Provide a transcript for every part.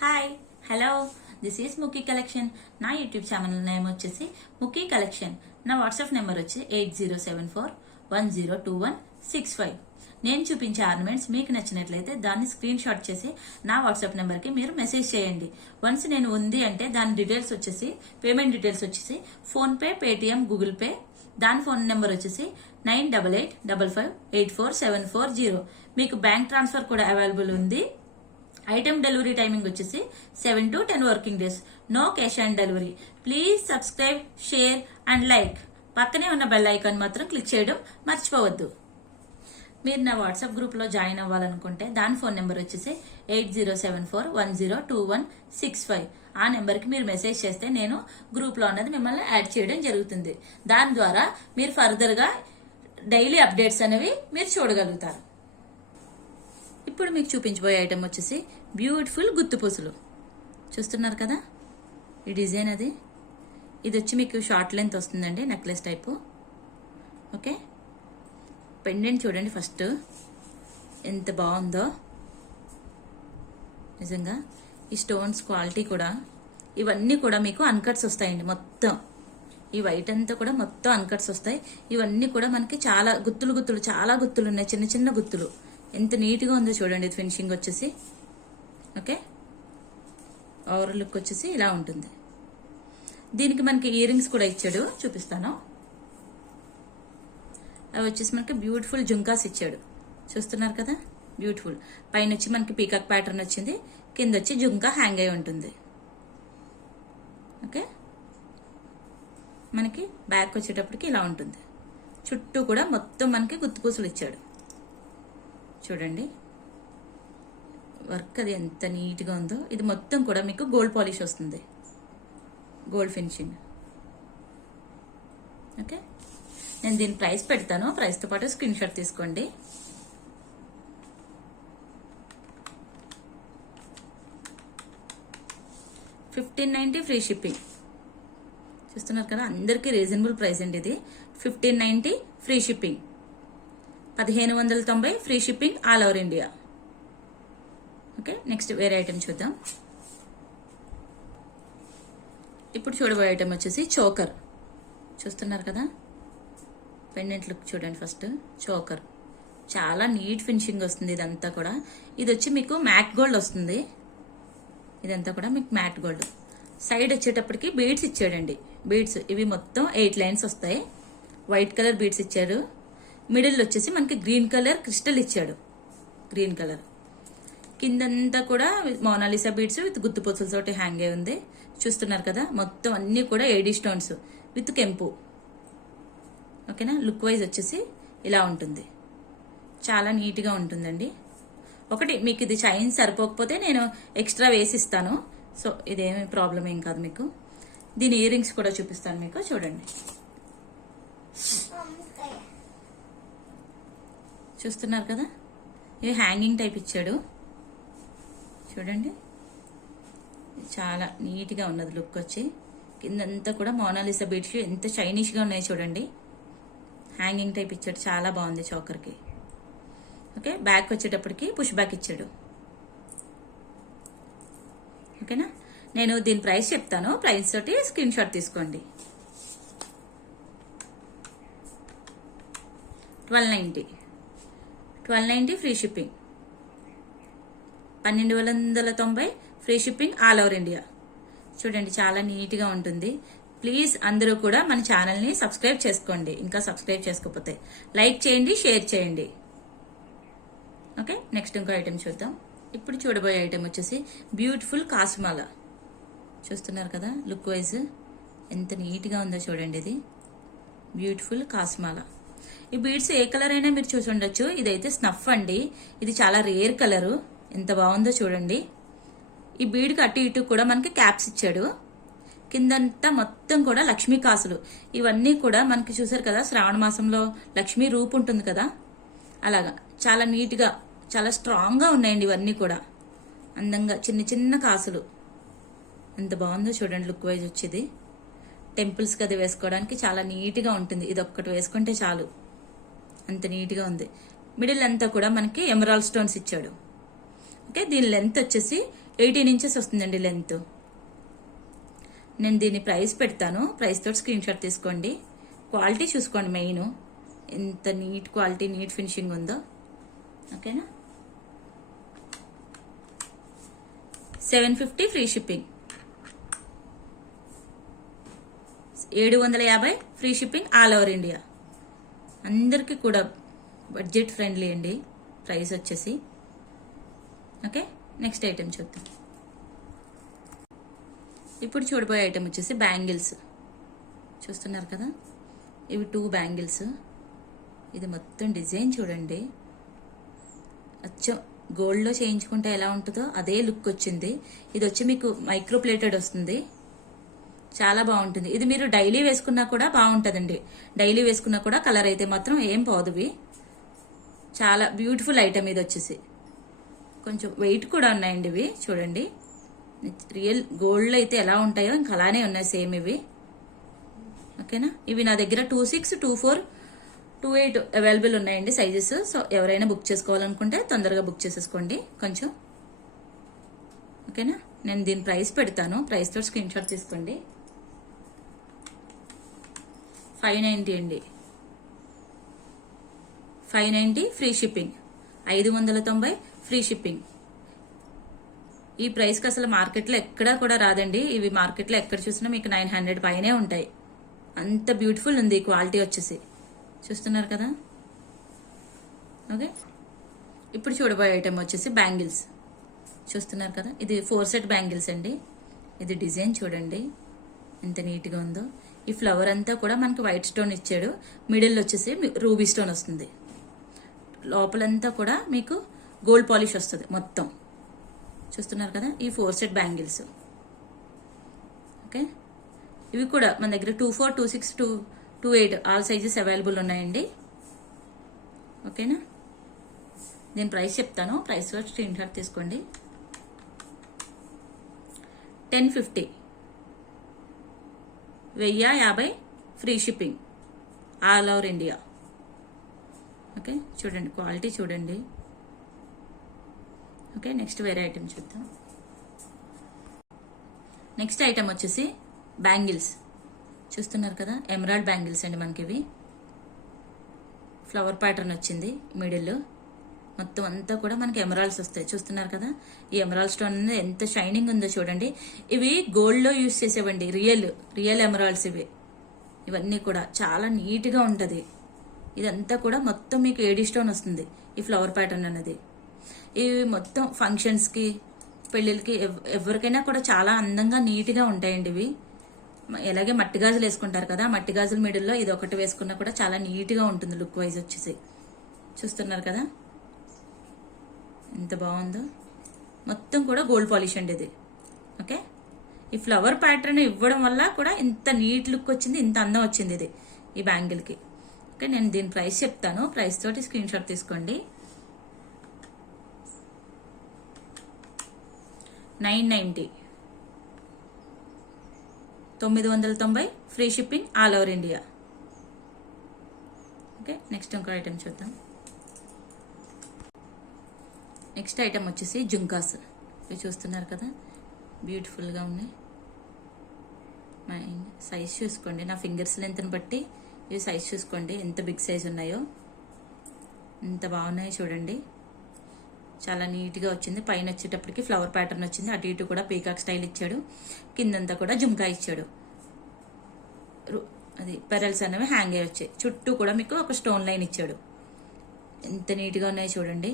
Hi hello this is Mukhi collection. నా YouTube channel name వచ్చేసి Mukhi collection. నా వాట్సాప్ నెంబర్ వచ్చి 8074102165. నేను చూపించే ఆర్నమెంట్స్ మీకు నచ్చినట్లయితే దాన్ని స్క్రీన్ షాట్ చేసి నా వాట్సాప్ నెంబర్కి మీరు మెసేజ్ చేయండి. వన్స్ నేను ఉంది అంటే దాని డీటెయిల్స్ వచ్చేసి పేమెంట్ డీటెయిల్స్ వచ్చేసి ఫోన్పే, పేటిఎం, గూగుల్ పే. దాని ఫోన్ నెంబర్ వచ్చేసి 9885584740. మీకు బ్యాంక్ ట్రాన్స్ఫర్ కూడా అవైలబుల్ ఉంది. ఐటమ్ డెలివరీ టైమింగ్ వచ్చేసి 7 to 10 working days. No cash on delivery. Please subscribe, share and like. పక్కనే ఉన్న బెల్ ఐకాన్ మాత్రం క్లిక్ చేయడం మర్చిపోవద్దు. మీరు నా వాట్సాప్ గ్రూప్ లో జాయిన్ అవ్వాలనుకుంటే దాని ఫోన్ నెంబర్ వచ్చేసి 8074102165. ఆ నెంబర్ కి మీరు మెసేజ్ చేస్తే నేను గ్రూప్ లో ఉన్నది మిమ్మల్ని యాడ్ చేయడం జరుగుతుంది. దాని ద్వారా మీరు ఫర్దర్ గా డైలీ అప్డేట్స్ అనేవి మీరు చూడగలుగుతారు. ఇప్పుడు మీకు చూపించబోయే ఐటమ్ వచ్చేసి బ్యూటిఫుల్ గుత్తుపూసలు. చూస్తున్నారు కదా ఈ డిజైన్. ఇది వచ్చి మీకు షార్ట్ లెంత్ వస్తుందండి, నెక్లెస్ టైపు. ఓకే, పెండెంట్ చూడండి ఫస్ట్ ఎంత బాగుందో. నిజంగా ఈ స్టోన్స్ క్వాలిటీ కూడా, ఇవన్నీ కూడా మీకు అన్కట్స్ వస్తాయండి. మొత్తం ఈ వైట్ అంతా కూడా మొత్తం అన్కట్స్ వస్తాయి. ఇవన్నీ కూడా మనకి చాలా గుత్తులు చాలా గుత్తులు ఉన్నాయి, చిన్న చిన్న గుత్తులు. ఎంత నీట్గా ఉందో చూడండి ఫినిషింగ్ వచ్చేసి. ఓకే, ఓవర్ లుక్ వచ్చేసి ఇలా ఉంటుంది. దీనికి మనకి ఇయర్ రింగ్స్ కూడా ఇచ్చాడు, చూపిస్తాను. అవి వచ్చేసి మనకి బ్యూటిఫుల్ జుంకాస్ ఇచ్చాడు. చూస్తున్నారు కదా, బ్యూటిఫుల్. పైన వచ్చి మనకి పీకాక్ ప్యాటర్న్ వచ్చింది, కింద వచ్చి జుంకా హ్యాంగ్ అయి ఉంటుంది. ఓకే, మనకి బ్యాక్ వచ్చేటప్పటికి ఇలా ఉంటుంది. చుట్టూ కూడా మొత్తం మనకి గుత్తుపూసలు ఇచ్చాడు. చూడండి వర్క్ అది ఎంత నీట్గా ఉందో. ఇది మొత్తం కూడా మీకు గోల్డ్ పాలిష్ వస్తుంది, గోల్డ్ ఫినిషింగ్. ఓకే, నేను దీని ప్రైస్ పెడతాను, ప్రైస్తో పాటు స్క్రీన్ షాట్ తీసుకోండి. $1590 ఫ్రీ షిప్పింగ్. చూస్తున్నారు కదా, అందరికీ రీజనబుల్ ప్రైస్ అండి ఇది. 1590 free shipping, 1590 free shipping all over India. Okay, next వేరే ఐటమ్ చూద్దాం. ఇప్పుడు చూడబోయే ఐటమ్ వచ్చేసి చోకర్. చూస్తున్నారు కదా, పెండెంట్ లుక్ చూడండి ఫస్ట్. చోకర్ చాలా నీట్ ఫినిషింగ్ వస్తుంది ఇదంతా కూడా. ఇది వచ్చి మీకు మ్యాట్ గోల్డ్ వస్తుంది. ఇదంతా కూడా మీకు మ్యాట్ గోల్డ్. సైడ్ వచ్చేటప్పటికి బీడ్స్ ఇచ్చాడండి. బీడ్స్ ఇవి మొత్తం 8 లైన్స్ వస్తాయి. వైట్ కలర్ బీడ్స్ ఇచ్చాడు. మిడిల్ వచ్చేసి మనకి గ్రీన్ కలర్ క్రిస్టల్ ఇచ్చాడు, గ్రీన్ కలర్. కిందంతా కూడా మోనాలిసా బీడ్స్ విత్ గుత్తుపూసలతోటి హ్యాంగ్ అయి ఉంది. చూస్తున్నారు కదా, మొత్తం అన్ని కూడా ఏడీ స్టోన్స్ విత్ కెంపు. ఓకేనా, లుక్ వైజ్ వచ్చేసి ఇలా ఉంటుంది. చాలా నీట్గా ఉంటుందండి. ఒకటి మీకు ఇది చైన్ సరిపోకపోతే నేను ఎక్స్ట్రా వేసిస్తాను. సో ఇదేమి ప్రాబ్లం ఏం కాదు మీకు. దీని ఇయర్ రింగ్స్ కూడా చూపిస్తాను మీకు. చూడండి, చూస్తున్నారు కదా, ఇవి హ్యాంగింగ్ టైప్ ఇచ్చాడు. చూడండి చాలా నీట్గా ఉన్నది లుక్ వచ్చి. కిందంతా కూడా మోనాలిసా బీడ్స్ ఎంత షైనిష్గా ఉన్నాయి చూడండి. హ్యాంగింగ్ టైప్ ఇచ్చాడు, చాలా బాగుంది చోకర్కి. ఓకే, బ్యాక్ వచ్చేటప్పటికి పుష్ బ్యాక్ ఇచ్చాడు. ఓకేనా, నేను దీని ప్రైస్ చెప్తాను, ప్రైస్ తోటి స్క్రీన్ షాట్ తీసుకోండి. 1290 free shipping, 1290 free shipping all over India. చూడండి చాలా నీట్గా ఉంటుంది. ప్లీజ్ అందరూ కూడా మన ఛానల్ని సబ్స్క్రైబ్ చేసుకోండి. ఇంకా సబ్స్క్రైబ్ చేసుకోకపోతే లైక్ చేయండి, షేర్ చేయండి. ఓకే, నెక్స్ట్ ఇంకో ఐటెం చూద్దాం. ఇప్పుడు చూడబోయే ఐటెం వచ్చేసి బ్యూటిఫుల్ కాసుమాల. చూస్తున్నారు కదా, లుక్ వైజ్ ఎంత నీట్గా ఉందో చూడండి. ఇది బ్యూటిఫుల్ కాసుమాల. ఈ బీడ్స్ ఏ కలర్ అయినా మీరు చూసి ఉండొచ్చు. ఇదైతే స్నఫ్ అండి, ఇది చాలా రేర్ కలరు. ఎంత బాగుందో చూడండి. ఈ బీడ్కి అటు ఇటు కూడా మనకి క్యాప్స్ ఇచ్చాడు. కిందంతా మొత్తం కూడా లక్ష్మీ కాసులు. ఇవన్నీ కూడా మనకి చూసారు కదా, శ్రావణ మాసంలో లక్ష్మీ రూపు ఉంటుంది కదా, అలాగా చాలా నీట్గా చాలా స్ట్రాంగ్గా ఉన్నాయండి. ఇవన్నీ కూడా అందంగా చిన్న చిన్న కాసులు. ఎంత బాగుందో చూడండి లుక్ వైజ్ వచ్చేది. టెంపుల్స్కి అది వేసుకోవడానికి చాలా నీట్గా ఉంటుంది. ఇది ఒక్కటి వేసుకుంటే చాలు, అంత నీట్గా ఉంది. మిడిల్ అంతా కూడా మనకి ఎమరాల్డ్ స్టోన్స్ ఇచ్చాడు. ఓకే, దీని లెంత్ వచ్చేసి 18 ఇంచెస్ వస్తుందండి లెంత్. నేను దీని ప్రైస్ పెడతాను, ప్రైస్ తోటి స్క్రీన్ షాట్ తీసుకోండి. క్వాలిటీ చూసుకోండి, మెయిన్ ఎంత నీట్ క్వాలిటీ, నీట్ ఫినిషింగ్ ఉందో. ఓకేనా. 750 free shipping, 750 free shipping all over India. అందరికీ కూడా బడ్జెట్ ఫ్రెండ్లీ అండి ప్రైస్ వచ్చేసి. ఓకే, నెక్స్ట్ ఐటెం చూద్దాం. ఇప్పుడు చూడబోయే ఐటెం వచ్చేసి బ్యాంగిల్స్. చూస్తున్నారు కదా, ఇవి 2 బ్యాంగిల్స్. ఇది మొత్తం డిజైన్ చూడండి, అచ్చం గోల్డ్లో చేయించుకుంటే ఎలా ఉంటుందో అదే లుక్ వచ్చింది. ఇది వచ్చి మీకు మైక్రో ప్లేటెడ్ వస్తుంది, చాలా బాగుంటుంది. ఇది మీరు డైలీ వేసుకున్నా కూడా బాగుంటుందండి. డైలీ వేసుకున్నా కూడా కలర్ అయితే మాత్రం ఏం పోదువి. చాలా బ్యూటిఫుల్ ఐటమ్ ఇది వచ్చేసి. కొంచెం వెయిట్ కూడా ఉన్నాయండి ఇవి, చూడండి. రియల్ గోల్డ్లో అయితే ఎలా ఉంటాయో ఇంకా అలానే ఉన్నాయి సేమ్ ఇవి. ఓకేనా. ఇవి నా దగ్గర 26, 24, 28 అవైలబుల్ ఉన్నాయండి సైజెస్. సో ఎవరైనా బుక్ చేసుకోవాలనుకుంటే తొందరగా బుక్ చేసేసుకోండి కొంచెం. ఓకేనా. నేను దీని ప్రైస్ పెడతాను, ప్రైస్ తోటి స్క్రీన్ షాట్ తీసుకోండి. 590 అండి, 590 ఫ్రీ షిప్పింగ్, 590 ఫ్రీ షిప్పింగ్. ఈ ప్రైస్కి అసలు మార్కెట్లో ఎక్కడా కూడా రాదండి. ఇవి మార్కెట్లో ఎక్కడ చూసినా మీకు 900 పైనే ఉంటాయి. అంత బ్యూటిఫుల్ ఉంది క్వాలిటీ వచ్చేసి. చూస్తున్నారు కదా. ఓకే, ఇప్పుడు చూడబోయే ఐటమ్ వచ్చేసి బ్యాంగిల్స్. చూస్తున్నారు కదా, ఇది 4 సెట్ బ్యాంగిల్స్ అండి. ఇది డిజైన్ చూడండి ఎంత నీట్గా ఉందో. ఈ ఫ్లవర్ అంతా కూడా మనకి వైట్ స్టోన్ ఇచ్చాడు, మిడిల్ వచ్చేసి రూబీ స్టోన్ వస్తుంది, లోపలంతా కూడా మీకు గోల్డ్ పాలిష్ వస్తుంది మొత్తం. చూస్తున్నారు కదా, ఈ 4 సెట్ బ్యాంగిల్స్. ఓకే, ఇవి కూడా మన దగ్గర 24, 26, 28 ఆల్ సైజెస్ అవైలబుల్ ఉన్నాయండి. ఓకేనా. నేను ప్రైస్ చెప్తాను, ప్రైస్ స్క్రీన్ షాట్ తీసుకోండి. 1050, 1050 free shipping all over India. Okay, చూడండి క్వాలిటీ చూడండి. ఓకే, నెక్స్ట్ వేరే ఐటమ్ చూద్దాం. నెక్స్ట్ ఐటమ్ వచ్చేసి బ్యాంగిల్స్. చూస్తున్నారు కదా, ఎమరాల్డ్ బ్యాంగిల్స్ అండి మనకి ఇవి. ఫ్లవర్ ప్యాటర్న్ వచ్చింది మిడిల్, మొత్తం అంతా కూడా మనకి ఎమరాల్డ్స్ వస్తాయి. చూస్తున్నారు కదా, ఈ ఎమరాల్డ్ స్టోన్ ఎంత షైనింగ్ ఉందో చూడండి. ఇవి గోల్డ్లో యూజ్ చేసేవండి, రియల్ ఎమరాల్డ్స్ ఇవి. ఇవన్నీ కూడా చాలా నీట్గా ఉంటుంది. ఇదంతా కూడా మొత్తం మీకు ఏడీ స్టోన్ వస్తుంది ఈ ఫ్లవర్ ప్యాటర్న్ అనేది. ఇవి మొత్తం ఫంక్షన్స్కి, పెళ్ళిళ్ళకి, ఎవరికైనా కూడా చాలా అందంగా నీట్గా ఉంటాయండి ఇవి. అలాగే మట్టి గాజులు వేసుకుంటారు కదా, మట్టి గాజుల మిడిల్లో ఇది ఒకటి వేసుకున్నా కూడా చాలా నీట్గా ఉంటుంది లుక్ వైజ్ వచ్చేసి. చూస్తున్నారు కదా ఎంత బాగుందో, మొత్తం కూడా గోల్డ్ పాలిష్ అండి ఇది. ఓకే, ఈ ఫ్లవర్ ప్యాటర్న్ ఇవ్వడం వల్ల కూడా ఇంత నీట్ లుక్ వచ్చింది, ఇంత అందం వచ్చింది ఇది ఈ బ్యాంగిల్కి. ఓకే, నేను దీని ప్రైస్ చెప్తాను, ప్రైస్ తోటి స్క్రీన్ షాట్ తీసుకోండి. 990, 990 free shipping all over India. Okay, next ఇంకో ఐటమ్ చూద్దాం. నెక్స్ట్ ఐటమ్ వచ్చేసి జుంకాస్. ఇవి చూస్తున్నారు కదా, బ్యూటిఫుల్గా ఉన్నాయి. సైజ్ చూసుకోండి, నా ఫింగర్స్ లెంత్ని బట్టి ఇవి సైజ్ చూసుకోండి ఎంత బిగ్ సైజ్ ఉన్నాయో. ఎంత బాగున్నాయో చూడండి, చాలా నీట్గా వచ్చింది. పైన వచ్చేటప్పటికి ఫ్లవర్ ప్యాటర్న్ వచ్చింది, అటు ఇటు కూడా పీకాక్ స్టైల్ ఇచ్చాడు, కిందంతా కూడా జుంకా ఇచ్చాడు. అది పెరల్స్ అనేవి హ్యాంగ్ అయ్యి వచ్చాయి, చుట్టూ కూడా మీకు ఒక స్టోన్ లైన్ ఇచ్చాడు. ఎంత నీట్గా ఉన్నాయో చూడండి.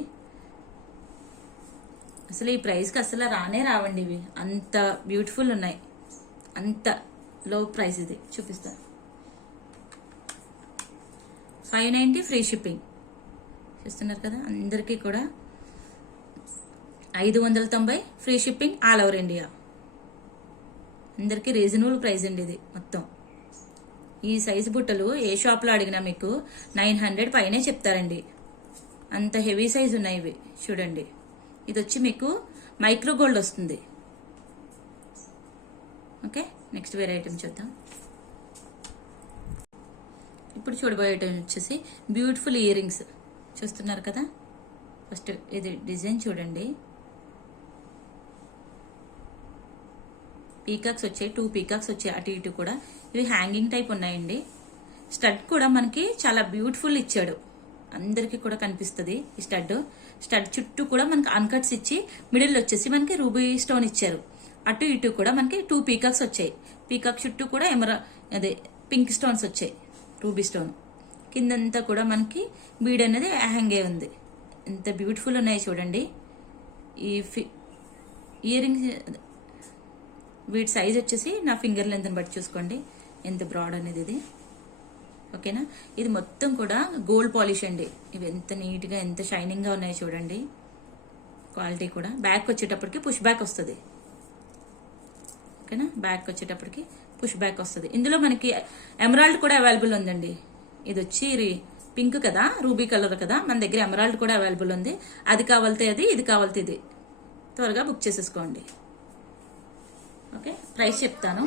అసలు ఈ ప్రైస్కి అసలు రానే రావండి ఇవి, అంత బ్యూటిఫుల్ ఉన్నాయి, అంత లో ప్రైస్. ఇది చూపిస్తా. 590 ఫ్రీ షిప్పింగ్. చూస్తున్నారు కదా, అందరికీ కూడా 590 free shipping all over India. అందరికీ రీజనబుల్ ప్రైస్ అండి ఇది మొత్తం. ఈ సైజు బుట్టలు ఏ షాప్లో అడిగినా మీకు 900 పైనే చెప్తారండి, అంత హెవీ సైజ్ ఉన్నాయి ఇవి. చూడండి, ఇది వచ్చి మీకు మైక్రో గోల్డ్ వస్తుంది. ఓకే, నెక్స్ట్ వేరే ఐటమ్ చూద్దాం. ఇప్పుడు చూడబోయే ఐటమ్ వచ్చేసి బ్యూటిఫుల్ ఇయర్ రింగ్స్. చూస్తున్నారు కదా, ఫస్ట్ ఇది డిజైన్ చూడండి, పీకాక్స్ వచ్చాయి, 2 పీకాక్స్ వచ్చాయి అటు ఇటు కూడా. ఇవి హ్యాంగింగ్ టైప్ ఉన్నాయండి. స్టడ్ కూడా మనకి చాలా బ్యూటిఫుల్ ఇచ్చాడు, అందరికి కూడా కనిపిస్తుంది ఈ స్టడ్. స్టడ్ చుట్టూ కూడా మనకి అన్కట్స్ ఇచ్చి మిడిల్ వచ్చేసి మనకి రూబీ స్టోన్ ఇచ్చారు. అటు ఇటు కూడా మనకి 2 పీకాక్స్ వచ్చాయి. పీకాక్ చుట్టూ కూడా అదే పింక్ స్టోన్స్ వచ్చాయి, రూబీ స్టోన్. కిందంతా కూడా మనకి బీడ్ అనేది హ్యాంగ్ అయి ఉంది. ఎంత బ్యూటిఫుల్ ఉన్నాయి చూడండి. ఈ ఇయర్ రింగ్స్ వీటి సైజ్ వచ్చేసి నా ఫింగర్ లెంత్ని బట్టి చూసుకోండి ఎంత బ్రాడ్ అనేది ఇది. ఓకేనా, ఇది మొత్తం కూడా గోల్డ్ పాలిష్ అండి. ఇవి ఎంత నీట్గా ఎంత షైనింగ్గా ఉన్నాయి చూడండి. క్వాలిటీ కూడా. బ్యాక్ వచ్చేటప్పటికి పుష్ బ్యాక్ వస్తుంది. ఓకేనా, బ్యాక్ వచ్చేటప్పటికి పుష్ బ్యాక్ వస్తుంది. ఇందులో మనకి ఎమరాల్డ్ కూడా అవైలబుల్ ఉందండి. ఇది వచ్చి పింక్ కదా, రూబీ కలర్ కదా, మన దగ్గర ఎమరాల్డ్ కూడా అవైలబుల్ ఉంది. అది కావాలితే అది, ఇది కావాలితే ఇది. త్వరగా బుక్ చేసేసుకోండి. ఓకే, ప్రైస్ చెప్తాను.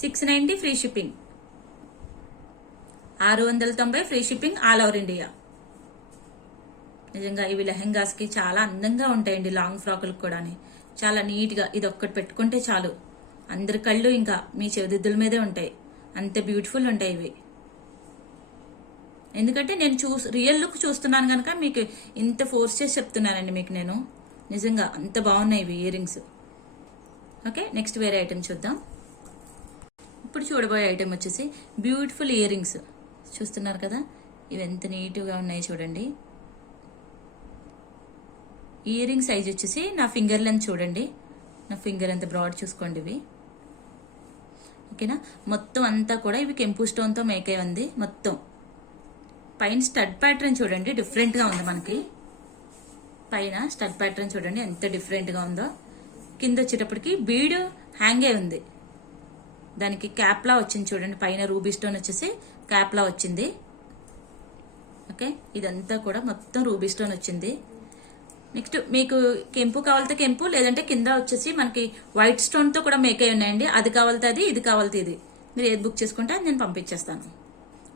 690 free shipping, 690 free shipping all over India. నిజంగా ఇవి లెహెంగాస్ కి చాలా అందంగా ఉంటాయండి, లాంగ్ ఫ్రాకులకు కూడా చాలా నీట్ గా. ఇది ఒక్కటి పెట్టుకుంటే చాలు, అందరి కళ్ళు ఇంకా మీ చెవిదిద్దుల మీదే ఉంటాయి, అంత బ్యూటిఫుల్ ఉంటాయి ఇవి. ఎందుకంటే నేను రియల్ లుక్ చూస్తున్నాను కనుక మీకు ఇంత ఫోర్స్ చేసి చెప్తున్నానండి మీకు నేను. నిజంగా అంత బాగున్నాయి ఇవి ఇయర్ రింగ్స్. ఓకే, నెక్స్ట్ వేరే ఐటెం చూద్దాం. ఇప్పుడు చూడబోయే ఐటెం వచ్చేసి బ్యూటిఫుల్ ఇయర్ రింగ్స్. చూస్తున్నారు కదా, ఇవి ఎంత నీట్గా ఉన్నాయి చూడండి. ఇయర్ రింగ్ సైజ్ వచ్చేసి నా ఫింగర్ లెంత్ చూడండి, నా ఫింగర్ ఎంత బ్రాడ్ చూసుకోండి ఇవి. ఓకేనా, మొత్తం అంతా కూడా ఇవి కెంపు స్టోన్తో మేక్ అయి ఉంది మొత్తం. పైన స్టడ్ ప్యాటర్న్ చూడండి, డిఫరెంట్గా ఉంది మనకి. పైన స్టడ్ ప్యాటర్న్ చూడండి ఎంత డిఫరెంట్గా ఉందో. కింద వచ్చేటప్పటికి బీడ్ హ్యాంగ్ అయి ఉంది, దానికి క్యాప్లా వచ్చింది చూడండి. పైన రూబీ స్టోన్ వచ్చేసి క్యాప్లా వచ్చింది. ఓకే, ఇదంతా కూడా మొత్తం రూబీ స్టోన్ వచ్చింది. నెక్స్ట్ మీకు కెంపు కావాలితే కెంపు, లేదంటే కింద వచ్చేసి మనకి వైట్ స్టోన్ తో కూడా మేక్ అయి ఉన్నాయండి. అది కావాలితే అది, ఇది కావాలితే ఇది. మీరు ఏది బుక్ చేసుకుంటే అది నేను పంపించేస్తాను.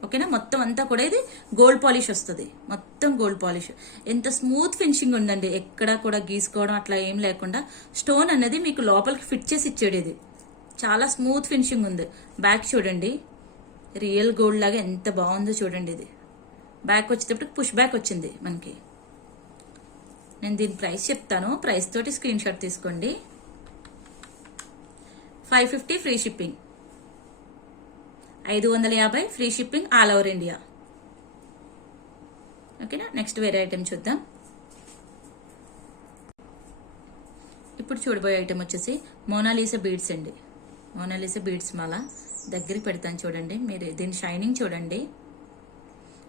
ఓకేనా, మొత్తం అంతా కూడా ఇది గోల్డ్ పాలిష్ వస్తుంది, మొత్తం గోల్డ్ పాలిష్. ఎంత స్మూత్ ఫినిషింగ్ ఉందండి, ఎక్కడ కూడా గీసుకోవడం అట్లా ఏం లేకుండా స్టోన్ అనేది మీకు లోపలికి ఫిట్ చేసి ఇచ్చాడు. ఇది చాలా స్మూత్ ఫినిషింగ్ ఉంది. బ్యాక్ చూడండి, రియల్ గోల్డ్ లాగా ఎంత బాగుందో చూడండి. ఇది బ్యాక్ వచ్చేటప్పటికి పుష్ బ్యాక్ వచ్చింది మనకి. నేను దీని ప్రైస్ చెప్తాను, ప్రైస్ తోటి స్క్రీన్ షాట్ తీసుకోండి. 550 free shipping, 550 free shipping all over India. ఓకేనా, నెక్స్ట్ వేరే ఐటెం చూద్దాం. ఇప్పుడు చూడబోయే ఐటెం వచ్చేసి మోనాలీసా బీడ్స్ అండి. మోనాలీసా బీడ్స్ మాల దగ్గరికి పెడతాను చూడండి, మీరు దీని షైనింగ్ చూడండి.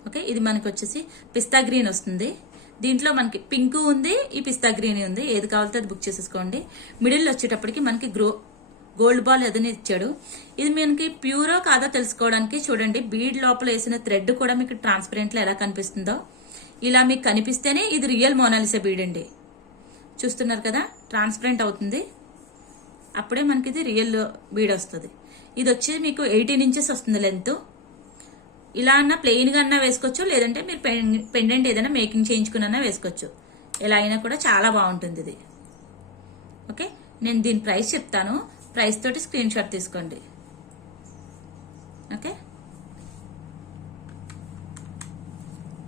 ఓకే, ఇది మనకి వచ్చేసి పిస్తా గ్రీన్ వస్తుంది. దీంట్లో మనకి పింక్ ఉంది, ఈ పిస్తా గ్రీన్ ఉంది. ఏది కావాలితే అది బుక్ చేసేసుకోండి. మిడిల్ వచ్చేటప్పటికి మనకి గోల్డ్ బాల్ ఏదైనా ఇచ్చాడు. ఇది మనకి ప్యూరో కాదో తెలుసుకోవడానికి చూడండి, బీడ్ లోపల వేసిన థ్రెడ్ కూడా మీకు ట్రాన్స్పరెంట్ లో ఎలా కనిపిస్తుందో ఇలా మీకు కనిపిస్తేనే ఇది రియల్ మోనాలిసా బీడ్ అండి. చూస్తున్నారు కదా, ట్రాన్స్పరెంట్ అవుతుంది, అప్పుడే మనకి ఇది రియల్ బీడ్ వస్తుంది. ఇది వచ్చి మీకు 18 ఇంచెస్ వస్తుంది లెంత్. ఇలా అన్నా ప్లెయిన్ గా అన్నా వేసుకోవచ్చు, లేదంటే మీరు పెండెంట్ ఏదైనా మేకింగ్ చేయించుకున్నా వేసుకోవచ్చు. ఎలా అయినా కూడా చాలా బాగుంటుంది ఇది. ఓకే, నేను దీని ప్రైస్ చెప్తాను, ప్రైస్ తోటి స్క్రీన్ షాట్ తీసుకోండి. ఓకే,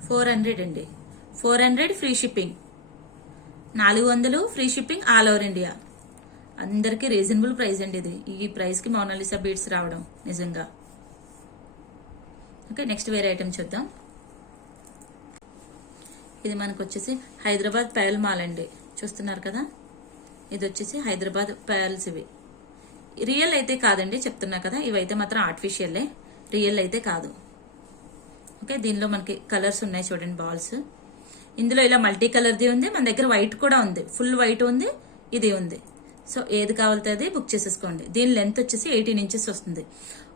400 అండి, 400 free shipping, 400 free shipping all over India. అందరికీ రీజనబుల్ ప్రైస్ అండి ఇది. ఈ ప్రైస్ కి మోనాలిసా బీడ్స్ రావడం నిజంగా. ఓకే, నెక్స్ట్ వేరే ఐటమ్ చూద్దాం. ఇది మనకు వచ్చేసి హైదరాబాద్ పయల్ మాల్ అండి. చూస్తున్నారు కదా, ఇది వచ్చేసి హైదరాబాద్ పయల్స్. ఇవి రియల్ అయితే కాదండి, చెప్తున్నా కదా, ఇవైతే మాత్రం ఆర్టిఫిషియల్లే, రియల్ అయితే కాదు. ఓకే, దీనిలో మనకి కలర్స్ ఉన్నాయి చూడండి, బాల్స్. ఇందులో ఇలా మల్టీ కలర్ది ఉంది, మన దగ్గర వైట్ కూడా ఉంది, ఫుల్ వైట్ ఉంది, ఇది ఉంది. సో ఏది కావాలితే అది బుక్ చేసేసుకోండి. దీని లెంత్ వచ్చేసి 18 ఇంచెస్ వస్తుంది.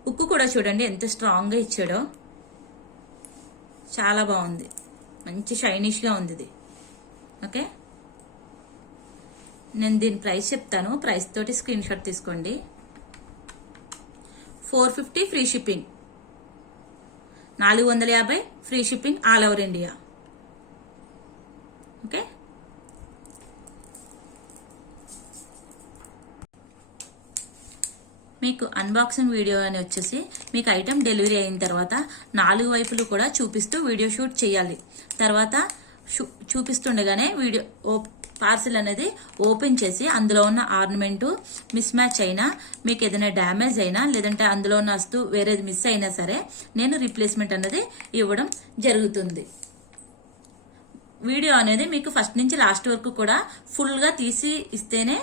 ఉక్కు కూడా చూడండి ఎంత స్ట్రాంగ్ గా ఇచ్చాడో, చాలా బాగుంది, మంచి షైనిష్ గా ఉంది ఇది. ఓకే, నేను దీని ప్రైస్ చెప్తాను, ప్రైస్ తోటి స్క్రీన్ షాట్ తీసుకోండి. 450 free shipping, 450 free shipping all over India. Okay, మీకు అన్బాక్సింగ్ వీడియో అని వచ్చేసి మీకు ఐటమ్ డెలివరీ అయిన తర్వాత 4 వైపులు కూడా చూపిస్తూ వీడియో షూట్ చేయాలి. తర్వాత చూపిస్తుండగానే పార్సిల్ అనేది ఓపెన్ చేసి అందులో ఉన్న ఆర్నమెంట్ మిస్ మ్యాచ్ అయినా, మీకు ఏదైనా డ్యామేజ్ అయినా, లేదంటే అందులో ఉన్న వస్తువు వేరేది మిస్ అయినా సరే నేను రీప్లేస్మెంట్ అనేది ఇవ్వడం జరుగుతుంది. వీడియో అనేది మీకు ఫస్ట్ నుంచి లాస్ట్ వరకు కూడా ఫుల్ గా తీసి ఇస్తేనే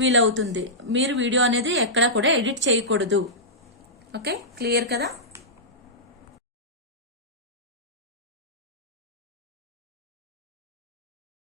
వీలవుతుంది. మీరు వీడియో అనేది ఎక్కడా కూడా ఎడిట్ చేయకూడదు. ఓకే, క్లియర్ కదా?